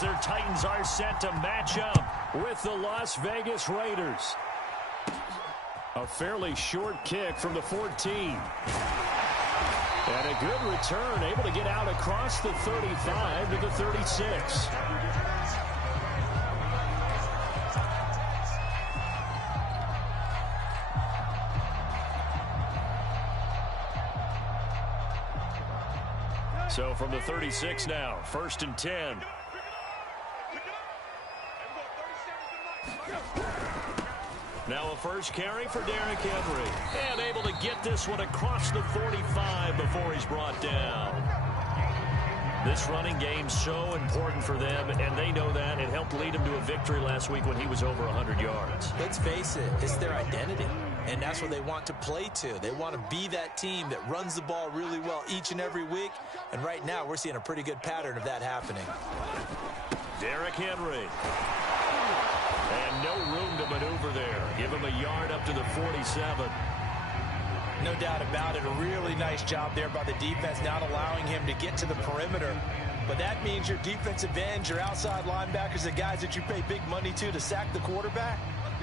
as their Titans are set to match up with the Las Vegas Raiders. A fairly short kick from the 14. And a good return, able to get out across the 35 to the 36. So from the 36 now, 1st and 10. Now a first carry for Derrick Henry. And able to get this one across the 45 before he's brought down. This running game's so important for them, and they know that. It helped lead them to a victory last week when he was over 100 yards. Let's face it, it's their identity. And that's what they want to play to. They want to be that team that runs the ball really well each and every week. And right now, we're seeing a pretty good pattern of that happening. Derrick Henry. And no room to maneuver there. Give him a yard up to the 47. No doubt about it. A really nice job there by the defense, not allowing him to get to the perimeter. But that means your defensive ends, your outside linebackers, the guys that you pay big money to sack the quarterback,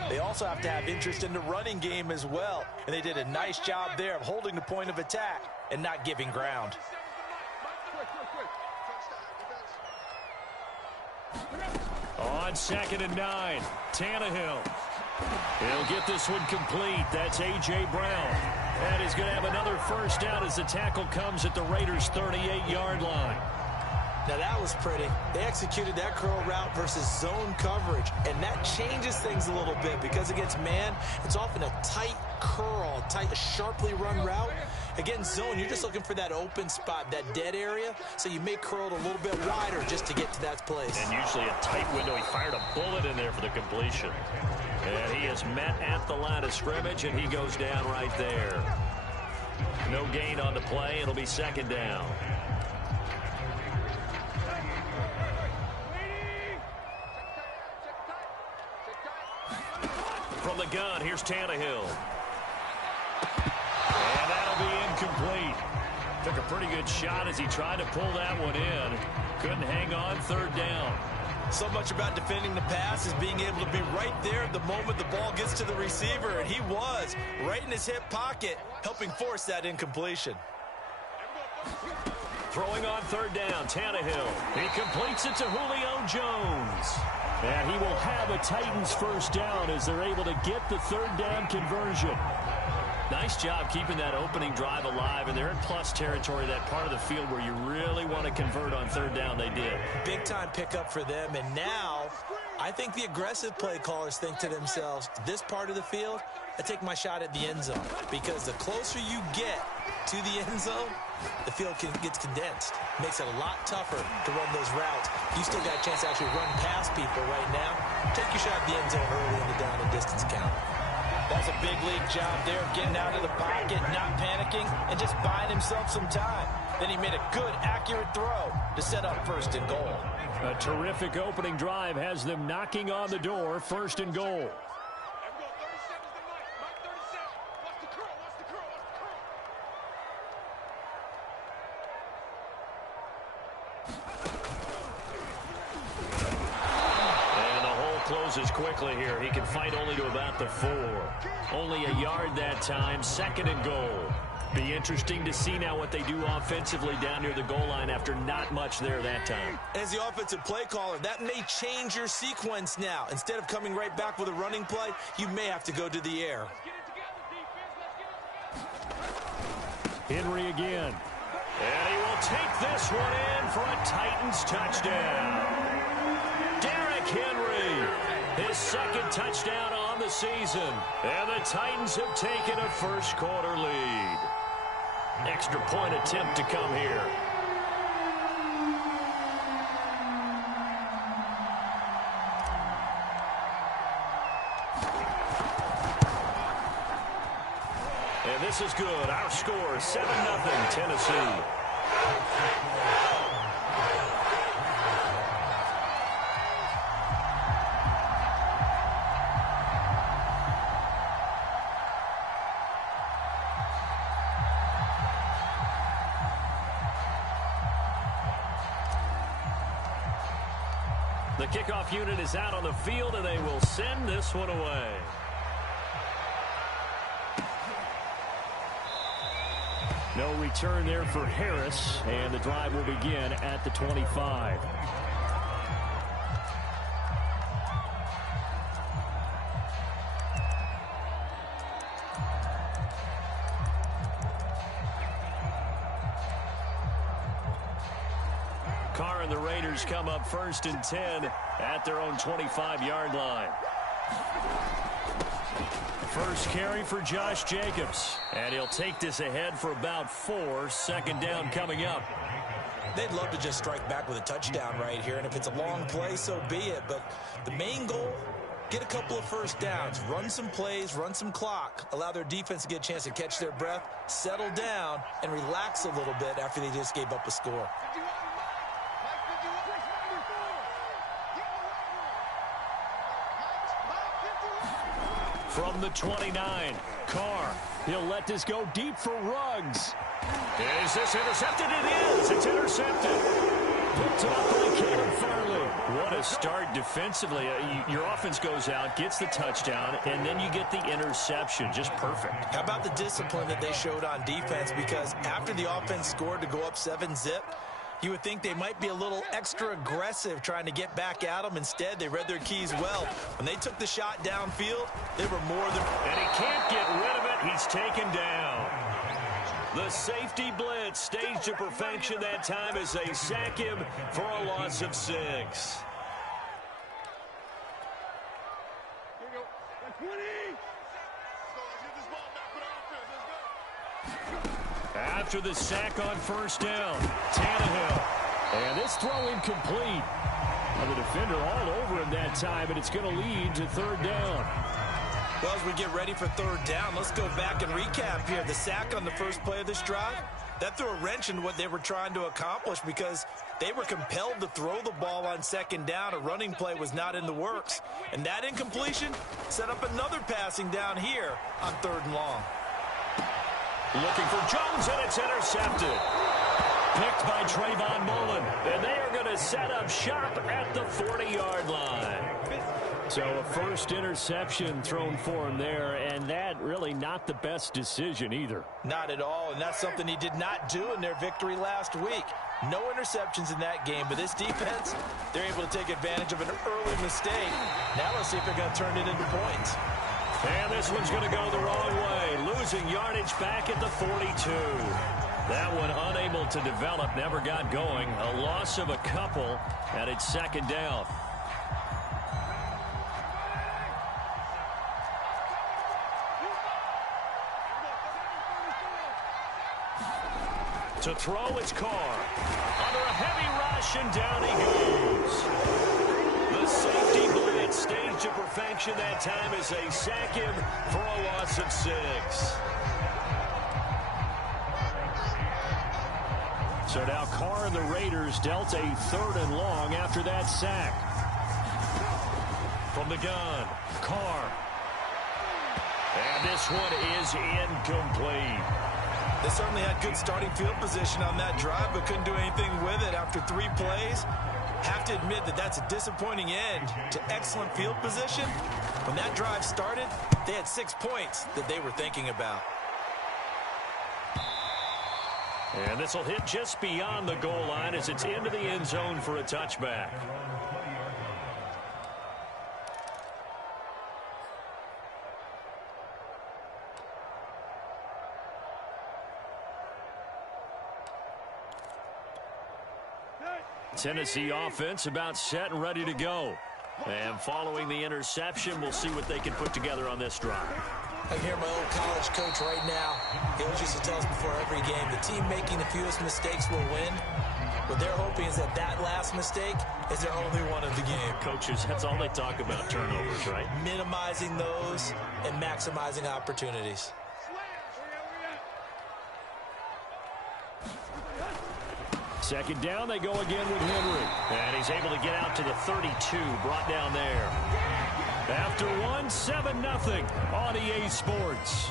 they also have to have interest in the running game as well. And they did a nice job there of holding the point of attack and not giving ground. On 2nd and 9, Tannehill. He'll get this one complete. That's A.J. Brown. And he's going to have another first down as the tackle comes at the Raiders' 38-yard line. Now that was pretty. They executed that curl route versus zone coverage, and that changes things a little bit because against man, it's often a tight curl, a sharply run route. Against zone, you're just looking for that open spot, that dead area, so you may curl it a little bit wider just to get to that place. And usually a tight window. He fired a bullet in there for the completion. And he is met at the line of scrimmage, and he goes down right there. No gain on the play. It'll be 2nd down. From the gun, here's Tannehill. And that'll be incomplete. Took a pretty good shot as he tried to pull that one in. Couldn't hang on, 3rd down. So much about defending the pass is being able to be right there at the moment the ball gets to the receiver, and he was right in his hip pocket, helping force that incompletion. Throwing on 3rd down, Tannehill. He completes it to Julio Jones. And he will have a Titans first down as they're able to get the 3rd down conversion. Nice job keeping that opening drive alive, and they're in plus territory, that part of the field where you really want to convert on 3rd down. They did. Big time pickup for them, and now I think the aggressive play callers think to themselves, this part of the field, I take my shot at the end zone, because the closer you get to the end zone, the field gets condensed. Makes it a lot tougher to run those routes. You still got a chance to actually run past people right now. Take your shot at the end zone early in the down and distance count. That's a big league job there, getting out of the pocket, not panicking, and just buying himself some time. Then he made a good, accurate throw to set up 1st and goal. A terrific opening drive has them knocking on the door, 1st and goal. Closes quickly here. He can fight only to about the 4. Only a yard that time. 2nd and goal. Be interesting to see now what they do offensively down near the goal line after not much there that time. As the offensive play caller, that may change your sequence now. Instead of coming right back with a running play, you may have to go to the air. Henry again. And he will take this one in for a Titans touchdown. Derrick Henry, his 2nd touchdown on the season. And the Titans have taken a first-quarter lead. Extra point attempt to come here. And this is good. Our score, 7-0 Tennessee. The kickoff unit is out on the field, and they will send this one away. No return there for Harris, and the drive will begin at the 25. Carr and the Raiders come up 1st and 10 at their own 25-yard line. First carry for Josh Jacobs, and he'll take this ahead for about 4. Second down coming up. They'd love to just strike back with a touchdown right here, and if it's a long play, so be it. But the main goal, get a couple of first downs, run some plays, run some clock, allow their defense to get a chance to catch their breath, settle down, and relax a little bit after they just gave up a score. From the 29, Carr. He'll let this go deep for Ruggs. Is this intercepted? It is. It's intercepted. Picked up by Caleb Farley. What a start defensively. Your offense goes out, gets the touchdown, and then you get the interception. Just perfect. How about the discipline that they showed on defense? Because after the offense scored to go up 7-zip, you would think they might be a little extra aggressive trying to get back at them. Instead, they read their keys well. When they took the shot downfield, they were more than... And he can't get rid of it. He's taken down. The safety blitz staged to perfection that time as they sack him for a loss of 6. Here you go. 20. After the sack on first down, Tannehill. And this throw incomplete. The defender all over him that time, and it's going to lead to 3rd down. Well, as we get ready for 3rd down, let's go back and recap here. The sack on the first play of this drive, that threw a wrench in what they were trying to accomplish because they were compelled to throw the ball on 2nd down. A running play was not in the works. And that incompletion set up another passing down here on 3rd and long. Looking for Jones, and it's intercepted. Picked by Trayvon Mullen. And they are going to set up shop at the 40-yard line. So a first interception thrown for him there, and that really not the best decision either. Not at all, and that's something he did not do in their victory last week. No interceptions in that game, but this defense, they're able to take advantage of an early mistake. Now let's see if they're going to turn it into points. And this one's going to go the wrong way, losing yardage back at the 42. That one unable to develop, never got going. A loss of a couple, and it's 2nd down. To throw, it's Carr. Under a heavy rush, and down he goes. The safety blitz staged to perfection that time as they sack him for a loss of 6. So now Carr and the Raiders dealt a 3rd and long after that sack. From the gun, Carr. And this one is incomplete. They certainly had good starting field position on that drive, but couldn't do anything with it after 3 plays. Have to admit that that's a disappointing end to excellent field position. When that drive started, they had 6 points that they were thinking about. And this will hit just beyond the goal line as it's into the end zone for a touchback. Tennessee offense about set and ready to go. And following the interception, we'll see what they can put together on this drive. I can hear my old college coach right now. He always used to tell us before every game, the team making the fewest mistakes will win. What they're hoping is that that last mistake is their only one of the game. Coaches, that's all they talk about, turnovers, right? Minimizing those and maximizing opportunities. Second down, they go again with Henry. And he's able to get out to the 32, brought down there. After 7-0 on EA Sports.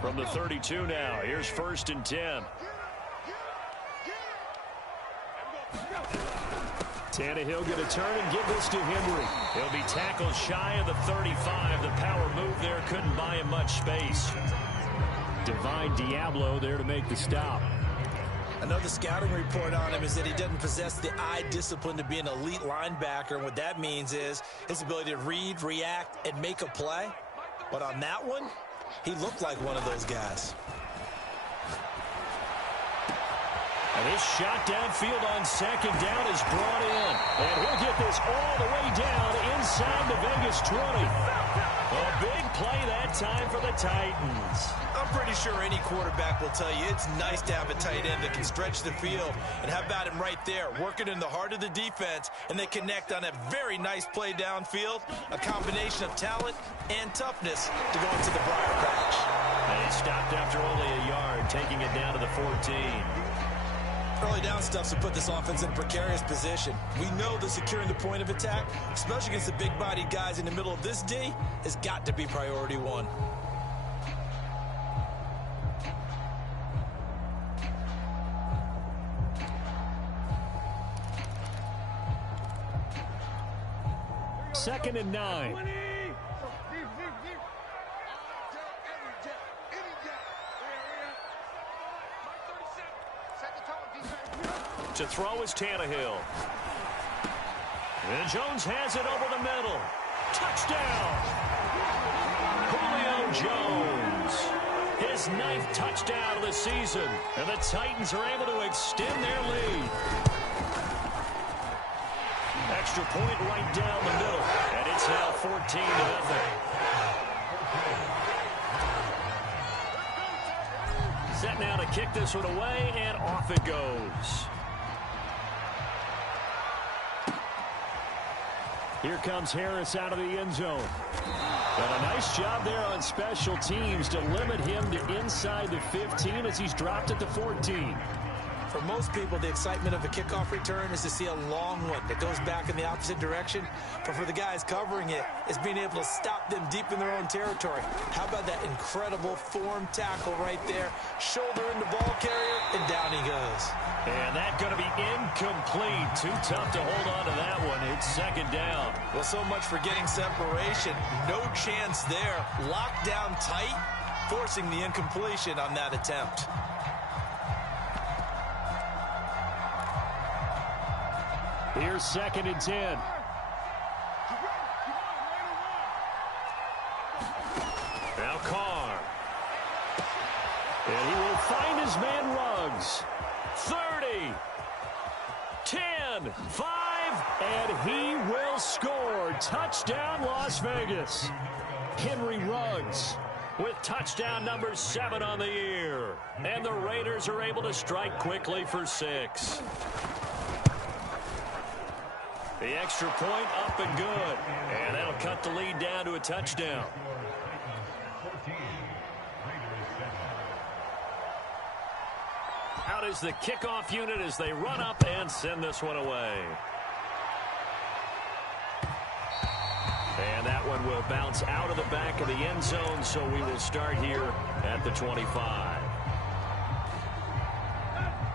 From the 32 now, here's 1st and 10. Tannehill going to turn and give this to Henry. He'll be tackled shy of the 35. The power move there couldn't buy him much space. Divine Diablo there to make the stop. Another scouting report on him is that he doesn't possess the eye discipline to be an elite linebacker. And what that means is his ability to read, react, and make a play. But on that one, he looked like one of those guys. And this shot downfield on 2nd down is brought in. And he'll get this all the way down inside the Vegas 20. A big play that time for the Titans. I'm pretty sure any quarterback will tell you it's nice to have a tight end that can stretch the field. And how about him right there, working in the heart of the defense, and they connect on a very nice play downfield, a combination of talent and toughness to go into the briar patch. And he stopped after only a yard, taking it down to the 14. Early down stuffs to put this offense in a precarious position. We know that securing the point of attack, especially against the big-bodied guys in the middle of this D, has got to be priority one. Second and 9. To throw is Tannehill. And Jones has it over the middle. Touchdown! Julio Jones. His 9th touchdown of the season. And the Titans are able to extend their lead. Extra point right down the middle. And it's now 14-0. Set now to kick this one away, and off it goes. Here comes Harris out of the end zone. And a nice job there on special teams to limit him to inside the 15 as he's dropped at the 14. For most people, the excitement of a kickoff return is to see a long one that goes back in the opposite direction. But for the guys covering it, it's being able to stop them deep in their own territory. How about that incredible form tackle right there? Shoulder in the ball carrier, and down he goes. And that's going to be incomplete. Too tough to hold on to that one. It's 2nd down. Well, so much for getting separation. No chance there. Locked down tight, forcing the incompletion on that attempt. Here's 2nd and 10. Now Carr. And he will find his man Ruggs. 30. 10. 5. And he will score. Touchdown, Las Vegas. Henry Ruggs with touchdown number 7 on the year. And the Raiders are able to strike quickly for 6. The extra point up and good. And that'll cut the lead down to a touchdown. Out is the kickoff unit as they run up and send this one away. And that one will bounce out of the back of the end zone, so we will start here at the 25.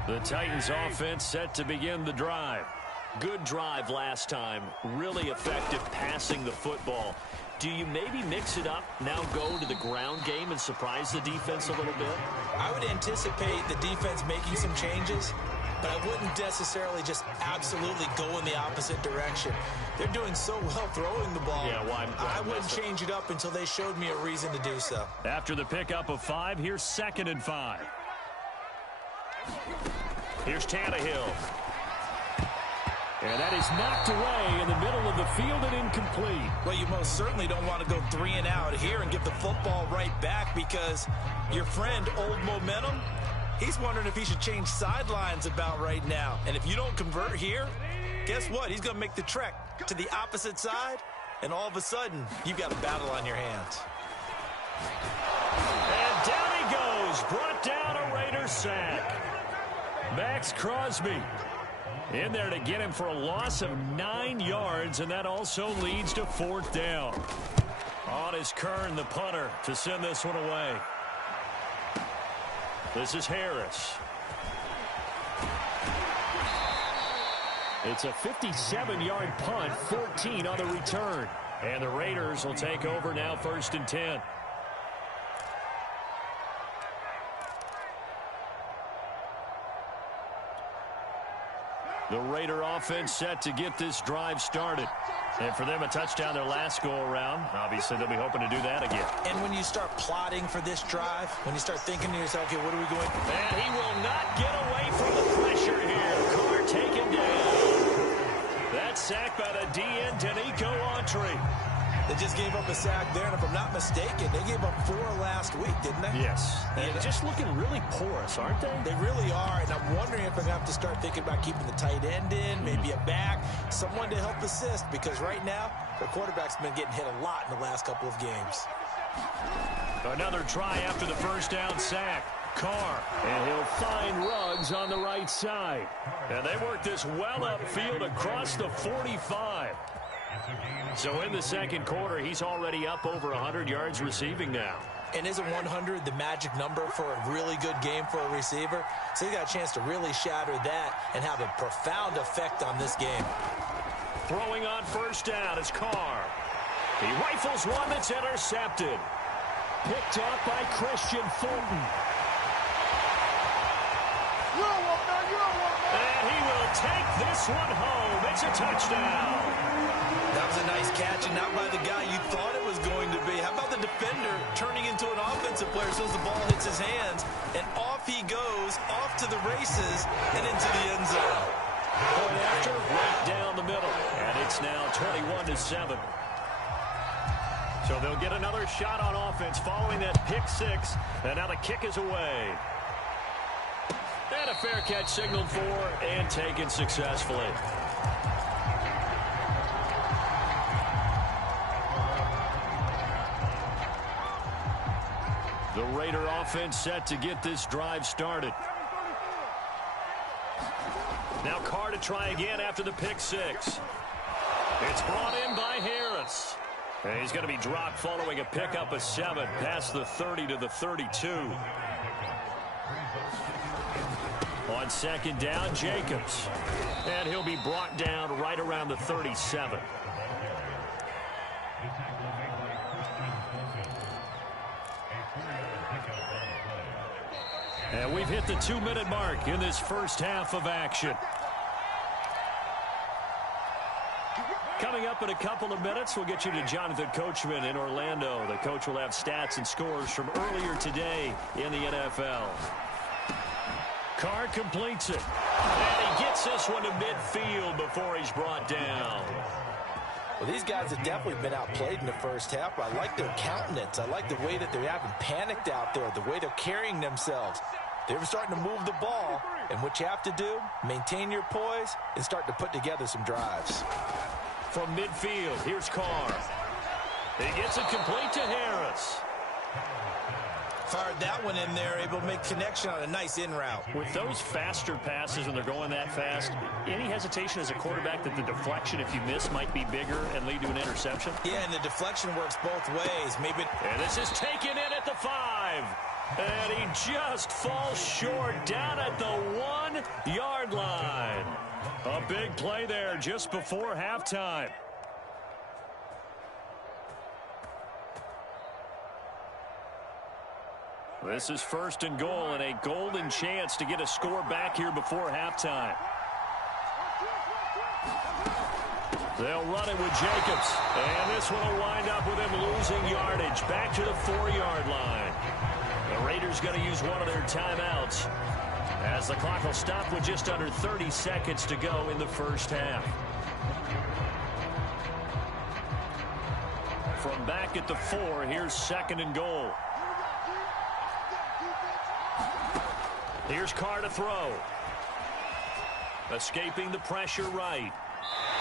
The Titans offense set to begin the drive. Good drive last time. Really effective passing the football. Do you maybe mix it up, now go to the ground game and surprise the defense a little bit? I would anticipate the defense making some changes, but I wouldn't necessarily just absolutely go in the opposite direction. They're doing so well throwing the ball. Yeah, I wouldn't change it up until they showed me a reason to do so. After the pickup of 5, here's 2nd and 5. Here's Tannehill. And that is knocked away in the middle of the field and incomplete. Well, you most certainly don't want to go 3 and out here and give the football right back, because your friend, Old Momentum, he's wondering if he should change sidelines about right now. And if you don't convert here, guess what? He's going to make the trek to the opposite side, and all of a sudden, you've got a battle on your hands. And down he goes. Brought down a Raiders sack. Max Crosby in there to get him for a loss of 9 yards, and that also leads to 4th down. On is Kern, the punter, to send this one away. This is Harris. It's a 57-yard punt, 14 on the return. And the Raiders will take over now, 1st and 10. The Raider offense set to get this drive started. And for them, a touchdown their last go-around. Obviously, they'll be hoping to do that again. And when you start plotting for this drive, when you start thinking to yourself, okay, what are we going? And he will not get away from the pressure here. Carr taken down. That's sacked by the DN, Danico Autry. They just gave up a sack there, and if I'm not mistaken, they gave up 4 last week, didn't they? Yes. And just looking really porous, aren't they? They really are, and I'm wondering if they're going to have to start thinking about keeping the tight end in, maybe a back, someone to help assist, because right now, their quarterback's been getting hit a lot in the last couple of games. Another try after the first down sack. Carr, and he'll find Ruggs on the right side. And they work this well upfield across the 45. So in the second quarter, he's already up over 100 yards receiving now. And isn't 100 the magic number for a really good game for a receiver? So he got a chance to really shatter that and have a profound effect on this game. Throwing on first down is Carr. He rifles one that's intercepted. Picked off by Christian Fulton. And he will take this one home. It's a touchdown. That was a nice catch, and not by the guy you thought it was going to be. How about the defender turning into an offensive player as soon as the ball hits his hands, and off he goes, off to the races, and into the end zone. Point after, right down the middle, and it's now 21-7. So they'll get another shot on offense following that pick six, and now the kick is away. And a fair catch signaled for and taken successfully. The Raider offense set to get this drive started. Now Carr to try again after the pick six. It's brought in by Harris. And he's going to be dropped following a pickup of 7 past the 30 to the 32. On second down, Jacobs. And he'll be brought down right around the 37. And we've hit the 2-minute mark in this first half of action. Coming up in a couple of minutes, we'll get you to Jonathan Coachman in Orlando. The coach will have stats and scores from earlier today in the NFL. Carr completes it. And he gets this one to midfield before he's brought down. Well, these guys have definitely been outplayed in the first half, but I like their countenance. I like the way that they haven't panicked out there, the way they're carrying themselves. They're starting to move the ball, and what you have to do, maintain your poise and start to put together some drives. From midfield, here's Carr. He gets it complete to Harris. Fired that one in there, able to make connection on a nice in route. With those faster passes and they're going that fast, any hesitation as a quarterback that the deflection, if you miss, might be bigger and lead to an interception? Yeah, and the deflection works both ways. Maybe. And this is taken in at the 5. And he just falls short down at the 1-yard line. A big play there just before halftime. This is 1st and goal and a golden chance to get a score back here before halftime. They'll run it with Jacobs. And this one will wind up with him losing yardage back to the 4-yard line. The Raiders going to use one of their timeouts as the clock will stop with just under 30 seconds to go in the first half. From back at the 4, here's 2nd and goal. Here's Carr to throw. Escaping the pressure right.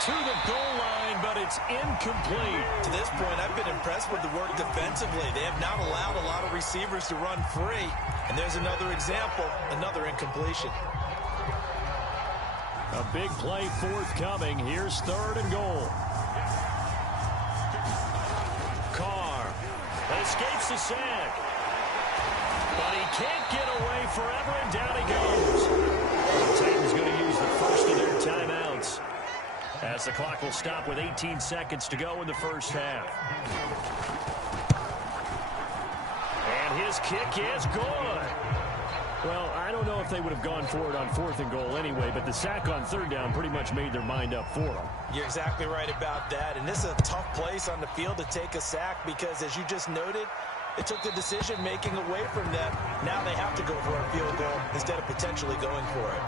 To the goal line, but it's incomplete. To this point, I've been impressed with the work defensively. They have not allowed a lot of receivers to run free. And there's another example, another incompletion. A big play forthcoming. Here's 3rd and goal. Carr escapes the sack. But he can't get away forever, and down he goes. The Titans going to use the first of their timeouts, as the clock will stop with 18 seconds to go in the first half. And his kick is good. Well, I don't know if they would have gone for it on 4th and goal anyway, but the sack on 3rd down pretty much made their mind up for them. You're exactly right about that, and this is a tough place on the field to take a sack because, as you just noted, it took the decision-making away from them. Now they have to go for a field goal instead of potentially going for it.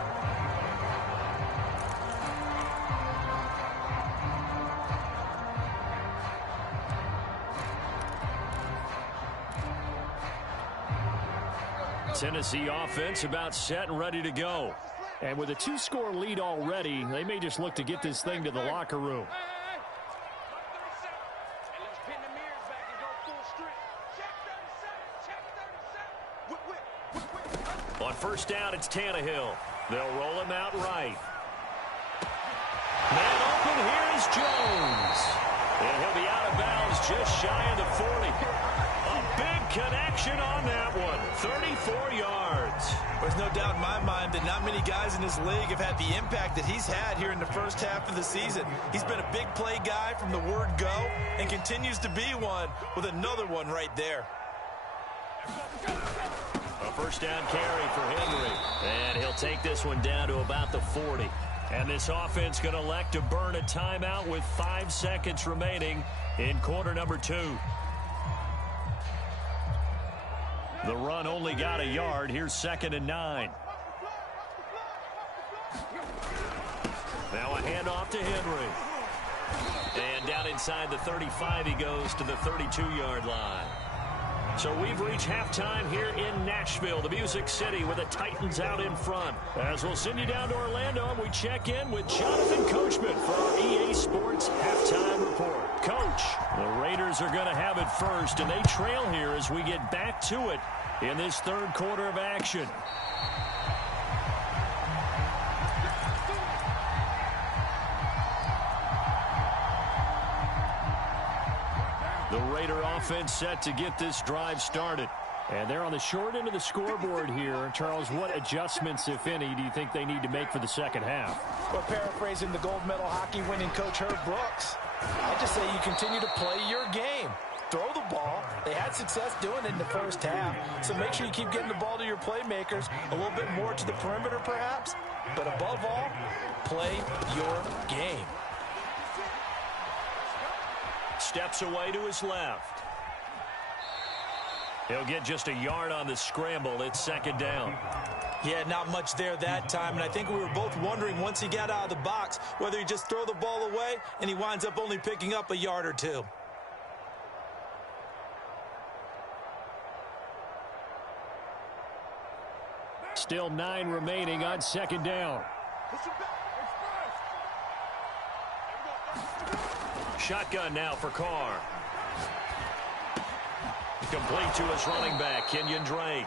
Tennessee offense about set and ready to go. And with a 2-score lead already, they may just look to get this thing to the locker room. On 1st down, it's Tannehill. They'll roll him out right. Man open, here is Jones. And he'll be out of bounds just shy of the 40. A big connection on that one. 34 yards. There's no doubt in my mind that not many guys in this league have had the impact that he's had here in the first half of the season. He's been a big play guy from the word go and continues to be one with another one right there. A 1st down carry for Henry. And he'll take this one down to about the 40. And this offense going to elect to burn a timeout with 5 seconds remaining in quarter number 2. The run only got a yard. Here's 2nd and 9. Now a handoff to Henry. And down inside the 35 he goes to the 32-yard line. So we've reached halftime here in Nashville, the Music City, with the Titans out in front. As we'll send you down to Orlando, and we check in with Jonathan Coachman for our EA Sports Halftime Report. Coach, the Raiders are going to have it first, and they trail here as we get back to it in this 3rd quarter of action. The Raider offense set to get this drive started. And they're on the short end of the scoreboard here. Charles, what adjustments, if any, do you think they need to make for the second half? Well, paraphrasing the gold medal hockey winning coach Herb Brooks, I just say you continue to play your game. Throw the ball. They had success doing it in the first half, so make sure you keep getting the ball to your playmakers, a little bit more to the perimeter perhaps, but above all, play your game. Steps away to his left. He'll get just a yard on the scramble. It's 2nd down. Yeah, not much there that time, and I think we were both wondering once he got out of the box whether he just throw the ball away, and he winds up only picking up a yard or 2. Still 9 remaining on 2nd down. Shotgun now for Carr. Complete to his running back, Kenyon Drake.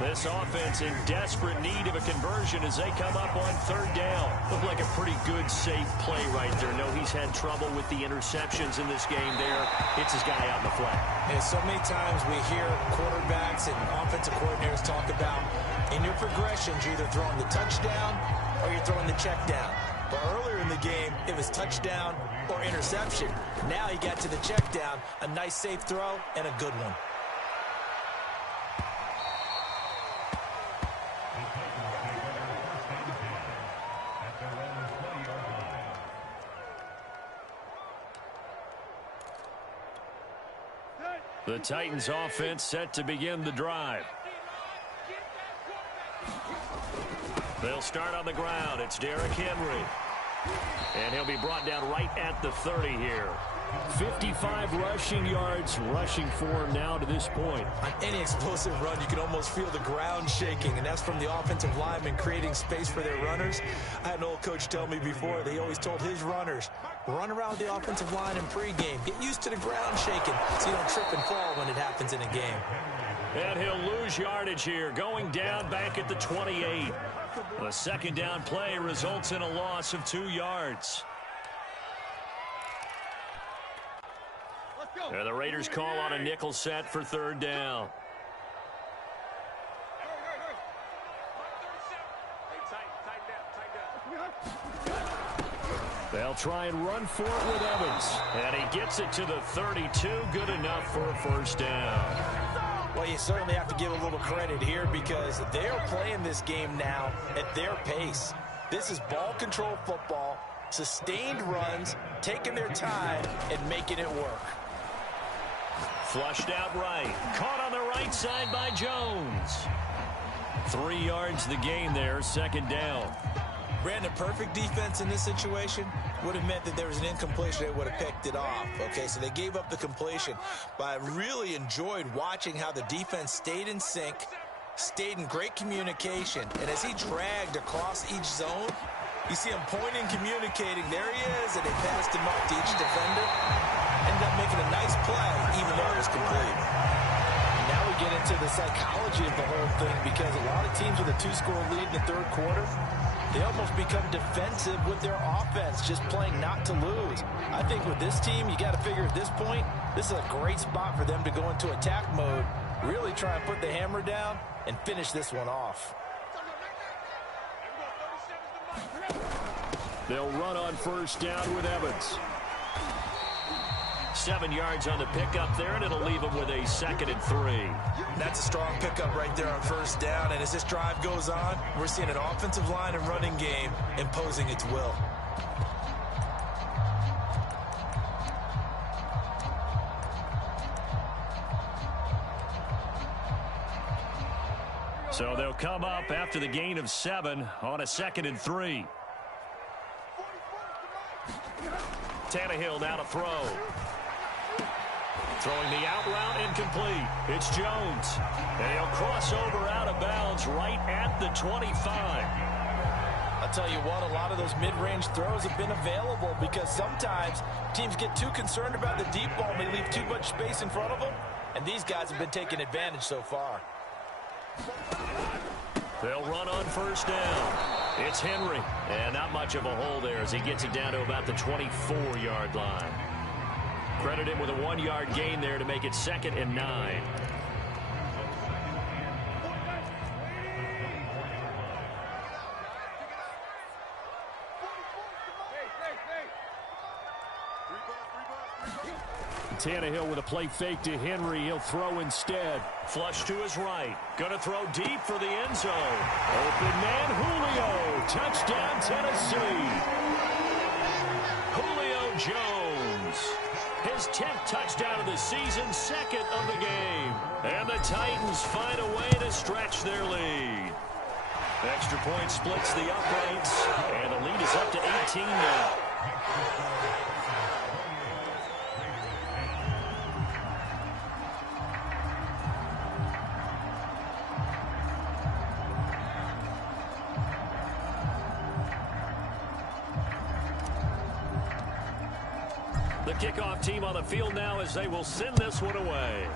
This offense in desperate need of a conversion as they come up on 3rd down. Looked like a pretty good, safe play right there. No, he's had trouble with the interceptions in this game there. Hits his guy out in the flat. And so many times we hear quarterbacks and offensive coordinators talk about in your progressions, you're either throwing the touchdown or you're throwing the check down. But earlier in the game, it was touchdown or interception. Now he got to the check down, a nice safe throw, and a good one. The Titans offense set to begin the drive. They'll start on the ground. It's Derrick Henry. And he'll be brought down right at the 30 here. 55 rushing yards rushing for him now to this point. On any explosive run, you can almost feel the ground shaking, and that's from the offensive linemen creating space for their runners. I had an old coach tell me before, they always told his runners, run around the offensive line in pregame. Get used to the ground shaking so you don't trip and fall when it happens in a game. And he'll lose yardage here, going down back at the 28. The 2nd down play results in a loss of 2 yards. And the Raiders call on a nickel set for third down. They'll try and run for it with Evans. And he gets it to the 32. Good enough for a first down. Well, you certainly have to give a little credit here because they're playing this game now at their pace. This is ball control football, sustained runs, taking their time, and making it work. Flushed out right. Caught on the right side by Jones. 3 yards the gain there, second down. Brandon, perfect defense in this situation would have meant that there was an incompletion. They would have picked it off. Okay, so they gave up the completion. But I really enjoyed watching how the defense stayed in sync, stayed in great communication. And as he dragged across each zone, you see him pointing, communicating. There he is, and they passed him off to each defender. Ended up making a nice play, even though it was complete. Now we get into the psychology of the whole thing because a lot of teams with a 2-score lead in the third quarter, they almost become defensive with their offense, just playing not to lose. I think with this team, you got to figure at this point, this is a great spot for them to go into attack mode, really try and put the hammer down and finish this one off. They'll run on first down with Evans. 7 yards on the pickup there, and it'll leave them with a 2nd and 3. That's a strong pickup right there on first down. And as this drive goes on, we're seeing an offensive line and running game imposing its will. So they'll come up after the gain of 7 on a 2nd and 3. Tannehill now to throw. Throwing the out route incomplete. It's Jones. And he'll cross over out of bounds right at the 25. I'll tell you what, a lot of those mid-range throws have been available because sometimes teams get too concerned about the deep ball and they leave too much space in front of them. And these guys have been taking advantage so far. They'll run on first down. It's Henry. And not much of a hole there as he gets it down to about the 24-yard line. Credit him with a 1-yard gain there to make it 2nd and 9. Tannehill with a play fake to Henry. He'll throw instead. Flush to his right. Going to throw deep for the end zone. Open man, Julio. Touchdown, Tennessee. Julio Jones. His 10th touchdown of the season, 2nd of the game. And the Titans find a way to stretch their lead. Extra point splits the uprights. And the lead is up to 18 now. The kickoff team on the field now as they will send this one away.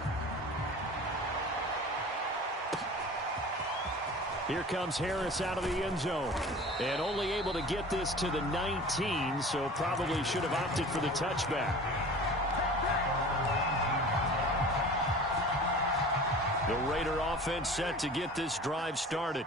Here comes Harris out of the end zone. And only able to get this to the 19, so probably should have opted for the touchback. The Raider offense set to get this drive started.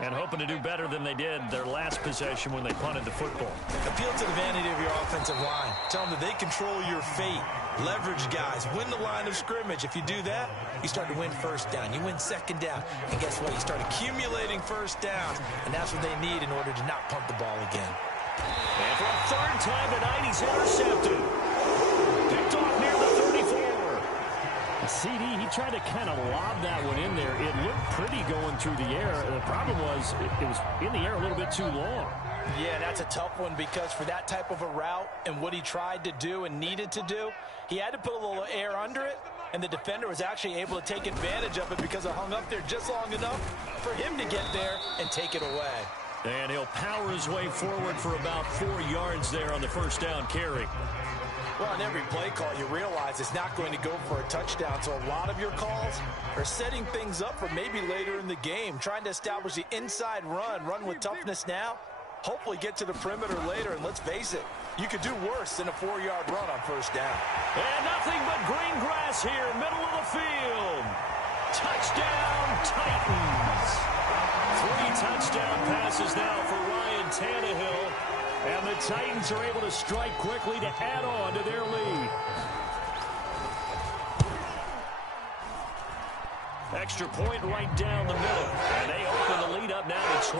And hoping to do better than they did their last possession when they punted the football. Appeal to the vanity of your offensive line. Tell them that they control your fate. Leverage guys. Win the line of scrimmage. If you do that, you start to win first down. You win second down. And guess what? You start accumulating first downs. And that's what they need in order to not punt the ball again. And for a 3rd time tonight, he's intercepted. Picked off near the 34. CD, he tried to kind of lob that one in there. It looked pretty going through the air. The problem was it was in the air a little bit too long. Yeah, that's a tough one because for that type of a route and what he tried to do and needed to do, he had to put a little air under it, and the defender was actually able to take advantage of it because it hung up there just long enough for him to get there and take it away. And he'll power his way forward for about 4 yards there on the first down carry. Well, on every play call, you realize it's not going to go for a touchdown. So a lot of your calls are setting things up for maybe later in the game, trying to establish the inside run with toughness now, hopefully get to the perimeter later. And let's face it, you could do worse than a 4-yard run on first down. And nothing but pass here, middle of the field. Touchdown, Titans. 3 touchdown passes now for Ryan Tannehill. And the Titans are able to strike quickly to add on to their lead. Extra point right down the middle. And they open the lead up now to 25.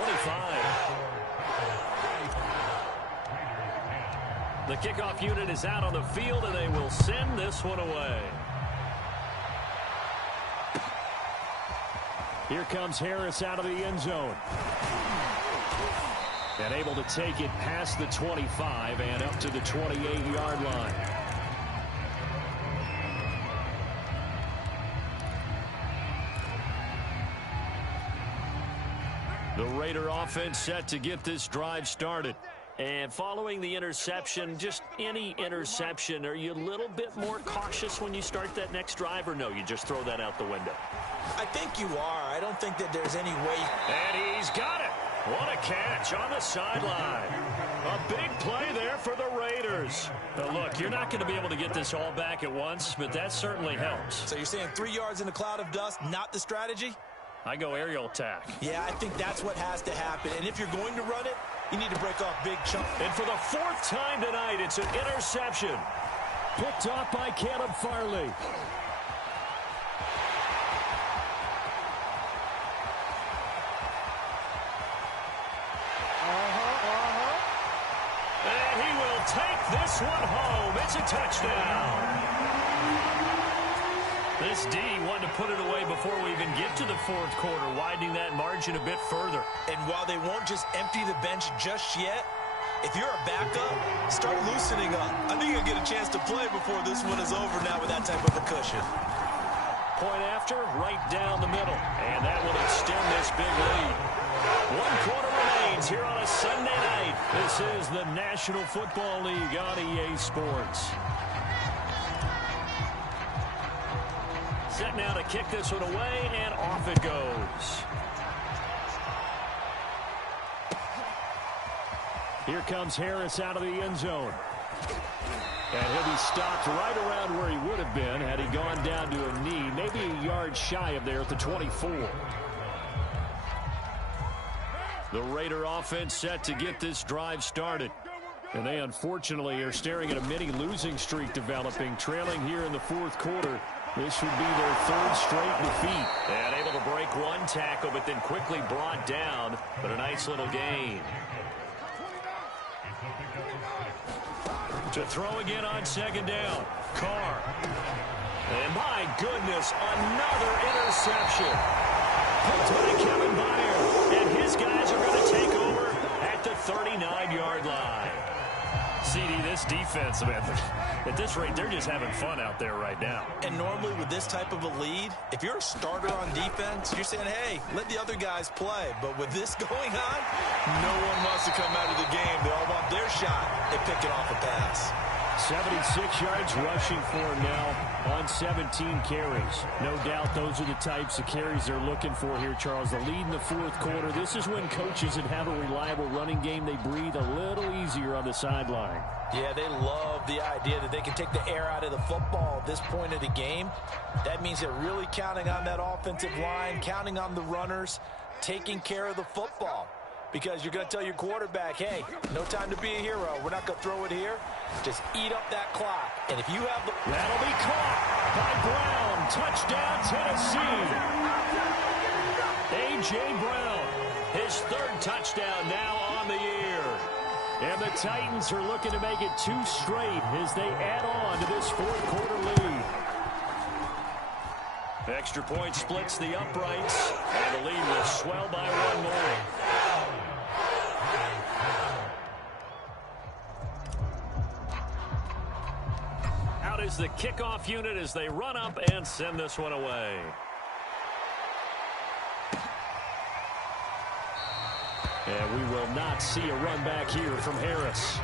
The kickoff unit is out on the field, and they will send this one away. Here comes Harris out of the end zone. And able to take it past the 25 and up to the 28-yard line. The Raider offense set to get this drive started. And following the interception, just any interception, are you a little bit more cautious when you start that next drive, or no, you just throw that out the window? I think you are. I don't think that there's any way. And he's got it. What a catch on the sideline. A big play there for the Raiders. Now look, you're not going to be able to get this all back at once, but that certainly helps. So you're saying 3 yards in a cloud of dust, not the strategy? I go aerial attack. Yeah, I think that's what has to happen. And if you're going to run it, you need to break off big chunks. And for the 4th time tonight, it's an interception. Picked off by Caleb Farley. And he will take this one home. It's a touchdown. This D wanted to put it away before we even get to the 4th quarter, widening that margin a bit further. And while they won't just empty the bench just yet, if you're a backup, start loosening up. I think you'll get a chance to play before this one is over now with that type of a cushion. Point after, right down the middle. And that will extend this big lead. 1 quarter remains here on a Sunday night. This is the National Football League on EA Sports. Set now to kick this one away, and off it goes. Here comes Harris out of the end zone. And he'll be stopped right around where he would have been had he gone down to a knee, maybe a yard shy of there at the 24. The Raider offense set to get this drive started. And they unfortunately are staring at a mini losing streak developing, trailing here in the 4th quarter. This would be their 3rd straight defeat. And able to break one tackle, but then quickly brought down. But a nice little gain. To throw again on 2nd down. Carr. And my goodness, another interception. Picked by Kevin Byard. And his guys are going to take over at the 39-yard line. CD, this defense, man, at this rate, they're just having fun out there right now. And normally with this type of a lead, if you're a starter on defense, you're saying, hey, let the other guys play. But with this going on, no one wants to come out of the game. They all want their shot at picking off a pass. 76 yards rushing for him now on 17 carries. No doubt those are the types of carries they're looking for here, Charles. The lead in the 4th quarter. This is when coaches that have a reliable running game, they breathe a little easier on the sideline. Yeah, they love the idea that they can take the air out of the football at this point of the game. That means they're really counting on that offensive line, counting on the runners, taking care of the football. Because you're going to tell your quarterback, hey, no time to be a hero. We're not going to throw it here. Just eat up that clock. And if you have the... That'll be caught by Brown. Touchdown, Tennessee. A.J. Brown, his 3rd touchdown now on the year. And the Titans are looking to make it 2 straight as they add on to this 4th quarter lead. Extra point splits the uprights, and the lead will swell by 1 more. Out is the kickoff unit as they run up and send this one away. And we will not see a run back here from Harris.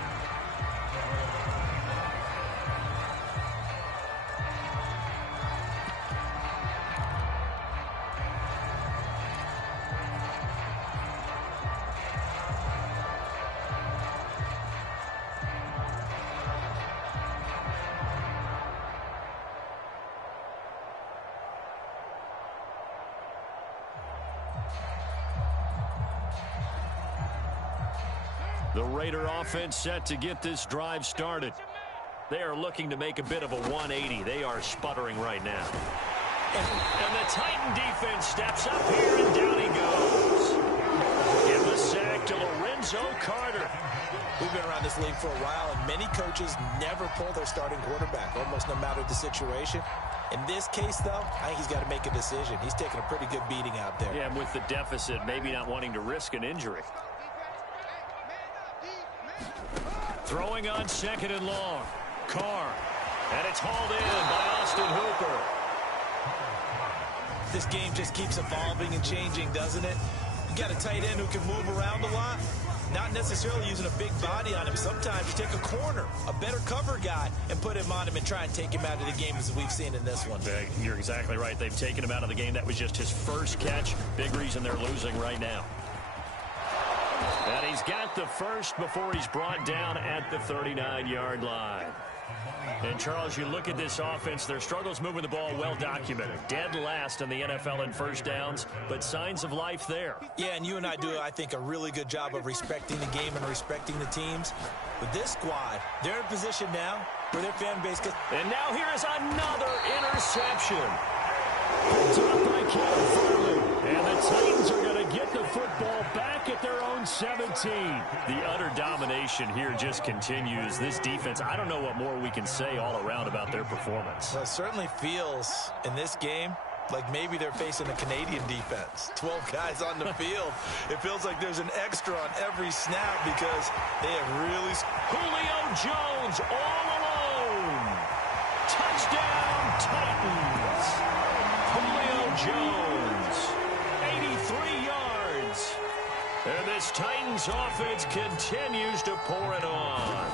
The Raider offense set to get this drive started. They are looking to make a bit of a 180. They are sputtering right now. And the Titan defense steps up here, and down he goes. Give the sack to Lorenzo Carter. We've been around this league for a while, and many coaches never pull their starting quarterback, almost no matter the situation. In this case, though, I think he's got to make a decision. He's taking a pretty good beating out there. Yeah, and with the deficit, maybe not wanting to risk an injury. Throwing on second and long. Carr. And it's hauled in by Austin Hooper. This game just keeps evolving and changing, doesn't it? You got a tight end who can move around a lot. Not necessarily using a big body on him. Sometimes you take a corner, a better cover guy, and put him on him and try and take him out of the game, as we've seen in this one. You're exactly right. They've taken him out of the game. That was just his first catch. Big reason they're losing right now. And he's got the first before he's brought down at the 39-yard line. And, Charles, you look at this offense, their struggles moving the ball well documented. Dead last in the NFL in first downs, but signs of life there. Yeah, and you and I do, I think, a really good job of respecting the game and respecting the teams. With this squad, they're in position now where their fan base gets... And now here is another interception. Picked up by Caleb Farley. And the Titans are going to get the football back at their own 17. The utter domination here just continues. This defense, I don't know what more we can say all around about their performance. Well, it certainly feels in this game like maybe they're facing a Canadian defense. 12 guys on the field. It feels like there's an extra on every snap because they have really... Julio Jones all alone. Touchdown, Titans. Julio Jones, 83 yards. And this Titans offense continues to pour it on.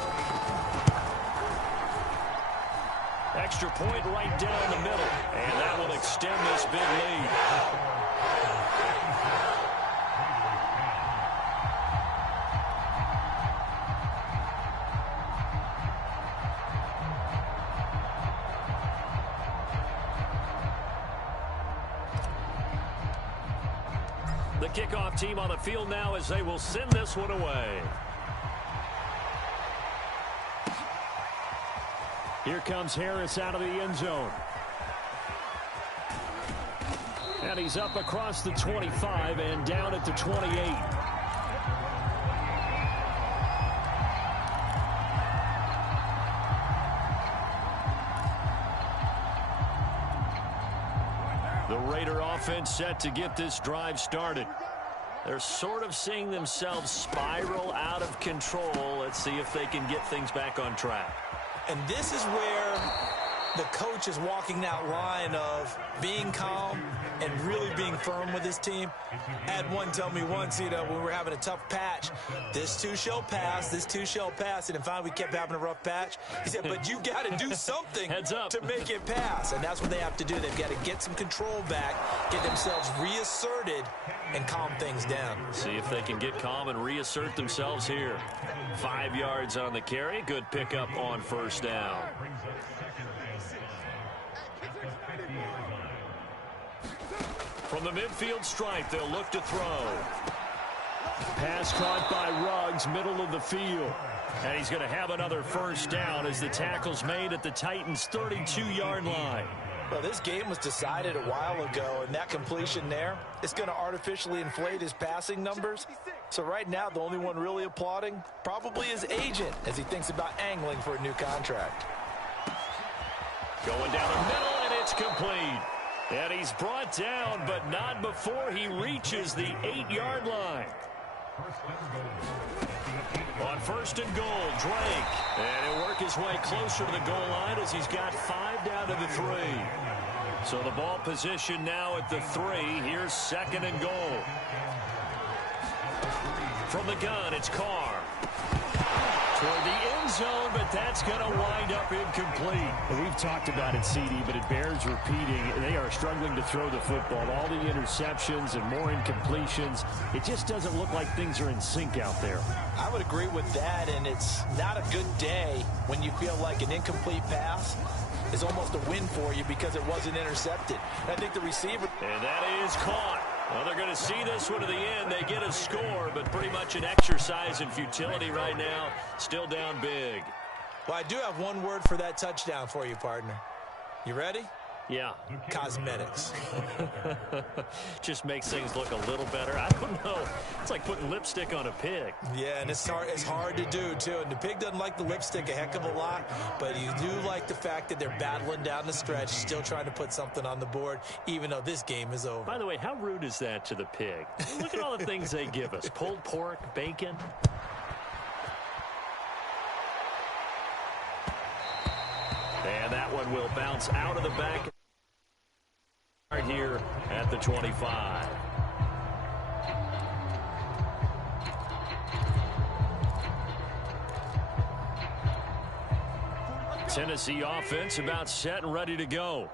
Extra point right down the middle. And that will extend this big lead. The kickoff team on the field now as they will send this one away. Here comes Harris out of the end zone. And he's up across the 25 and down at the 28. The Raider offense set to get this drive started. They're sort of seeing themselves spiral out of control. Let's see if they can get things back on track. And this is where the coach is walking that line of being calm and really being firm with his team. I had one tell me once, when we were having a tough patch, this too shall pass, this too shall pass. And finally we kept having a rough patch. He said, but you got to do something Heads up. to make it pass. And that's what they have to do. They've got to get some control back, get themselves reasserted, and calm things down. See if they can get calm and reassert themselves here. 5 yards on the carry. Good pickup on first down. From the midfield stripe, they'll look to throw. Pass caught by Ruggs, middle of the field. And he's going to have another first down as the tackle's made at the Titans' 32-yard line. Well, this game was decided a while ago, and that completion there is going to artificially inflate his passing numbers. So right now, the only one really applauding probably his agent as he thinks about angling for a new contract. Going down the middle, and it's complete. And he's brought down, but not before he reaches the 8-yard line. On first and goal, Drake. And he'll work his way closer to the goal line as he's got 5 down to the 3. So the ball position now at the 3. Here's second and goal. From the gun, it's Carr. Toward the end zone, but that's going to wind up incomplete. We've talked about it, CD, but it bears repeating. They are struggling to throw the football. All the interceptions and more incompletions. It just doesn't look like things are in sync out there. I would agree with that, and it's not a good day when you feel like an incomplete pass is almost a win for you because it wasn't intercepted. And I think the receiver... And that is caught. Well, they're going to see this one to the end. They get a score, but pretty much an exercise in futility right now. Still down big. Well, I do have one word for that touchdown for you, partner. You ready? Yeah. Cosmetics. Just makes things look a little better. I don't know. It's like putting lipstick on a pig. Yeah, and it's hard to do, too. And the pig doesn't like the lipstick a heck of a lot, but you do like the fact that they're battling down the stretch, still trying to put something on the board, even though this game is over. By the way, how rude is that to the pig? Look at all the things they give us. Pulled pork, bacon. And that one will bounce out of the back right here at the 25. Tennessee offense about set and ready to go.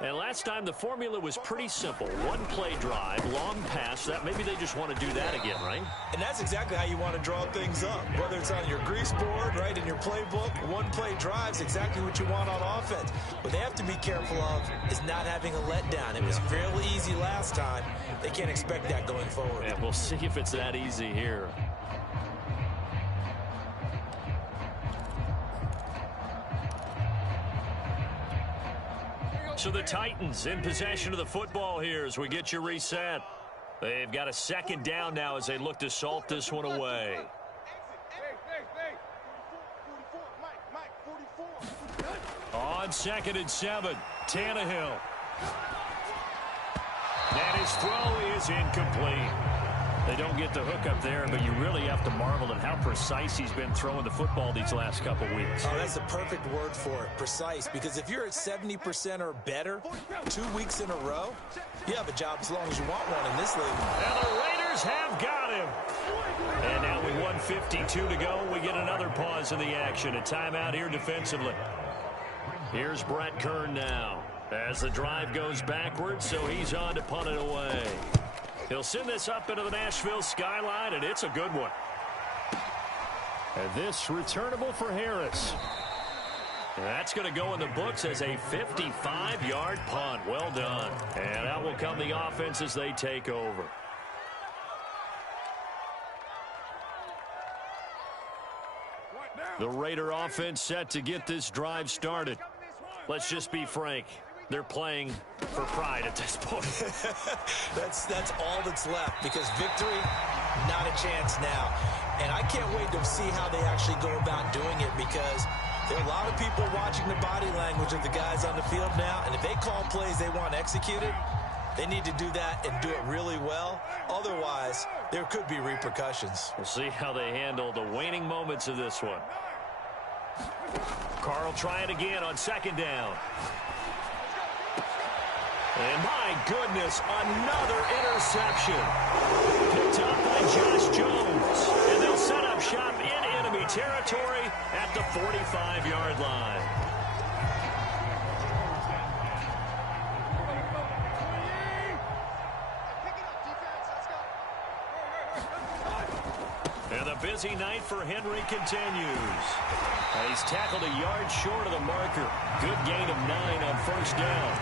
And last time the formula was pretty simple. One play drive, long pass. That maybe they just want to do that again, right? And that's exactly how you want to draw things up. Whether it's on your grease board, right, in your playbook, one play drive is exactly what you want on offense. What they have to be careful of is not having a letdown. It was fairly easy last time. They can't expect that going forward. And we'll see if it's that easy here. So the Titans in possession of the football here as we get you reset. They've got a second down now as they look to salt this one away. On 2nd and 7, Tannehill. And his throw is incomplete. They don't get the hook up there, but you really have to marvel at how precise he's been throwing the football these last couple weeks. Oh, that's the perfect word for it, precise. Because if you're at 70% or better 2 weeks in a row, you have a job as long as you want one in this league. And the Raiders have got him. And now with 1:52 to go, we get another pause in the action. A timeout here defensively. Here's Brett Kern now as the drive goes backwards, so he's on to punt it away. He'll send this up into the Nashville skyline, and it's a good one. And this returnable for Harris. And that's going to go in the books as a 55-yard punt. Well done. And out will come the offense as they take over. The Raider offense set to get this drive started. Let's just be frank. They're playing for pride at this point. That's all that's left, because victory, not a chance now. And I can't wait to see how they actually go about doing it, because there are a lot of people watching the body language of the guys on the field now, and if they call plays they want executed, they need to do that and do it really well. Otherwise, there could be repercussions. We'll see how they handle the waning moments of this one. Carl trying again on 2nd down. And my goodness, another interception. Picked up by Josh Jones. And they'll set up shop in enemy territory at the 45-yard line. And the busy night for Henry continues. He's tackled a yard short of the marker. Good gain of 9 on 1st down.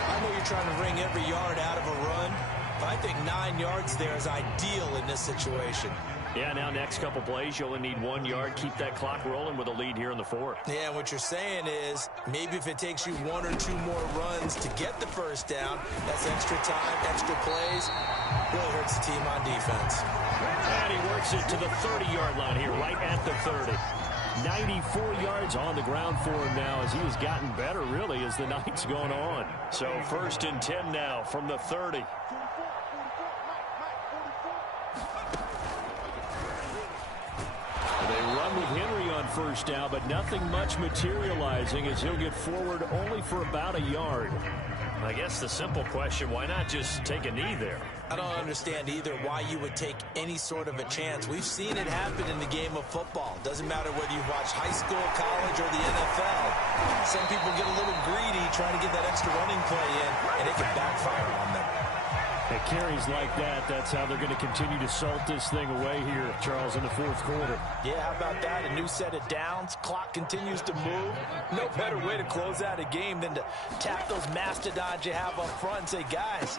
I know you're trying to wring every yard out of a run, but I think 9 yards there is ideal in this situation. Yeah, now next couple plays, you only need 1 yard. Keep that clock rolling with a lead here in the 4th. Yeah, and what you're saying is maybe if it takes you 1 or 2 more runs to get the 1st down, that's extra time, extra plays. Really hurts the team on defense. And he works it to the 30-yard line here, right at the 30. 94 yards on the ground for him now as he has gotten better, really, as the night's gone on. So 1st and 10 now from the 30. They run with Henry on 1st down, but nothing much materializing as he'll get forward only for about a yard. I guess the simple question, why not just take a knee there? I don't understand either why you would take any sort of a chance. We've seen it happen in the game of football. Doesn't matter whether you watch high school, college, or the NFL. Some people get a little greedy trying to get that extra running play in, and it can backfire on them. At carries like that, that's how they're going to continue to salt this thing away here, Charles, in the 4th quarter. Yeah, how about that? A new set of downs. Clock continues to move. No better way to close out a game than to tap those mastodons you have up front and say, guys,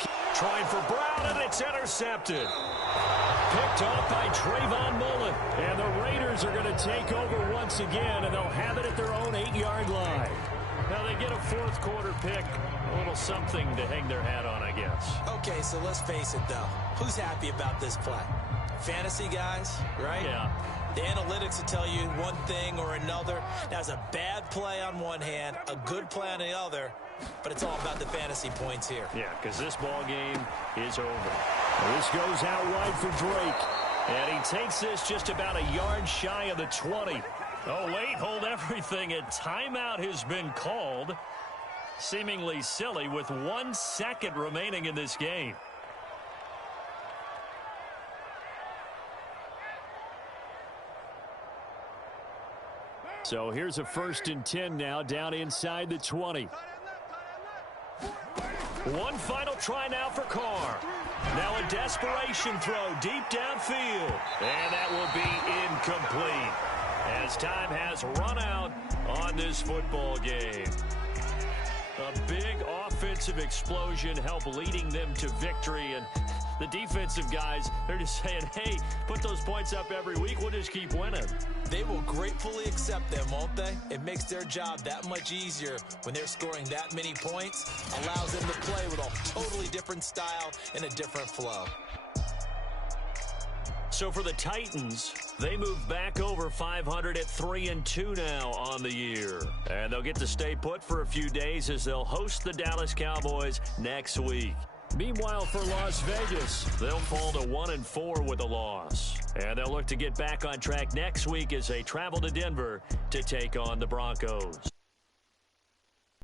keep trying for Brown, and it's intercepted. Picked off by Trayvon Mullen. And the Raiders are going to take over once again, and they'll have it at their own 8-yard line. Now they get a fourth quarter pick. A little something to hang their hat on, I guess. Okay, so let's face it, though. Who's happy about this play? Fantasy guys, right? Yeah. The analytics will tell you one thing or another. That's a bad play on one hand, a good play on the other, but it's all about the fantasy points here. Yeah, because this ball game is over. This goes out wide for Drake. And he takes this just about a yard shy of the 20. Oh, wait, hold everything. A timeout has been called. Seemingly silly with 1 second remaining in this game. So here's a 1st and 10 now down inside the 20. One final try now for Carr. Now a desperation throw deep downfield. And that will be incomplete as time has run out on this football game. A big offensive explosion helped leading them to victory. And the defensive guys, they're just saying, hey, put those points up every week. We'll just keep winning. They will gratefully accept them, won't they? It makes their job that much easier when they're scoring that many points. Allows them to play with a totally different style and a different flow. So for the Titans, they move back over 500 at 3-2 now on the year. And they'll get to stay put for a few days as they'll host the Dallas Cowboys next week. Meanwhile, for Las Vegas, they'll fall to 1-4 with a loss. And they'll look to get back on track next week as they travel to Denver to take on the Broncos.